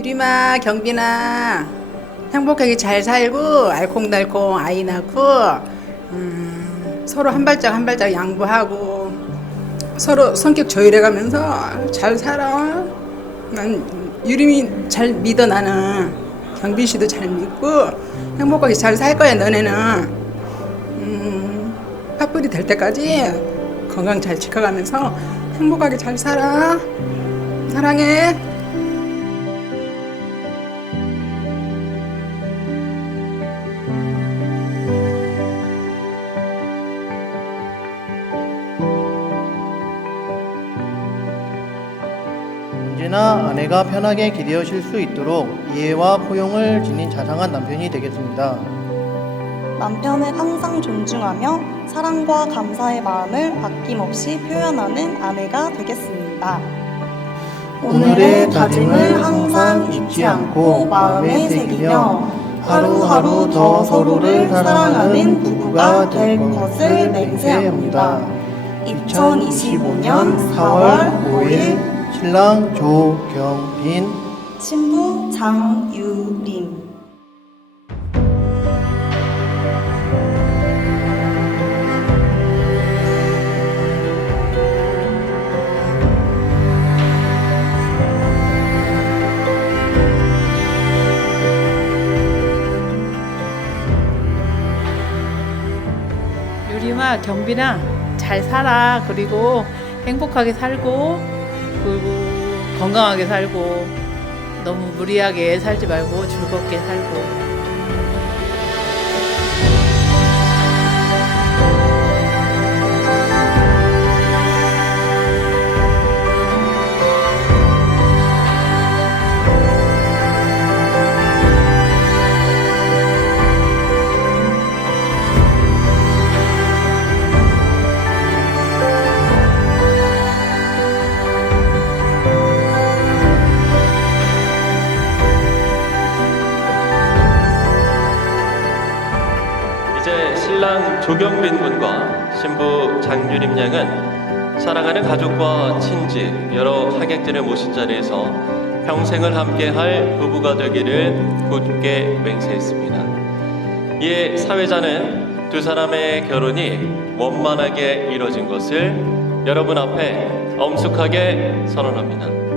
유림아, 경빈아, 행복하게 잘 살고 알콩달콩 아이 낳고 음, 서로 한 발짝 한 발짝 양보하고 서로 성격 조율해가면서 잘 살아. 난 유림이 잘 믿어 나는 경빈 씨도 잘 믿고 행복하게 잘 살 거야 너네는. 음, 파뿌리 될 때까지 건강 잘 지켜가면서 행복하게 잘 살아. 사랑해. 언제나 아내가 편하게 기대어실 수 있도록 이해와 포용을 지닌 자상한 남편이 되겠습니다. 남편을 항상 존중하며 사랑과 감사의 마음을 아낌없이 표현하는 아내가 되겠습니다. 오늘의 다짐을 항상 잊지 않고 마음에 새기며 하루하루 더 서로를 사랑하는 부부가 될 것을 맹세합니다. 2025년 4월 5일 신랑 조경빈. 신부 장유림. 유림아, 경빈아, 잘 살아. 그리고 행복하게 살고, 그리고 건강하게 살고, 너무 무리하게 살지 말고 즐겁게 살고. 신랑 조경빈 군과 신부 장유림 양은 사랑하는 가족과 친지, 여러 하객들을 모신 자리에서 평생을 함께할 부부가 되기를 굳게 맹세했습니다. 이에 사회자는 두 사람의 결혼이 원만하게 이뤄진 것을 여러분 앞에 엄숙하게 선언합니다.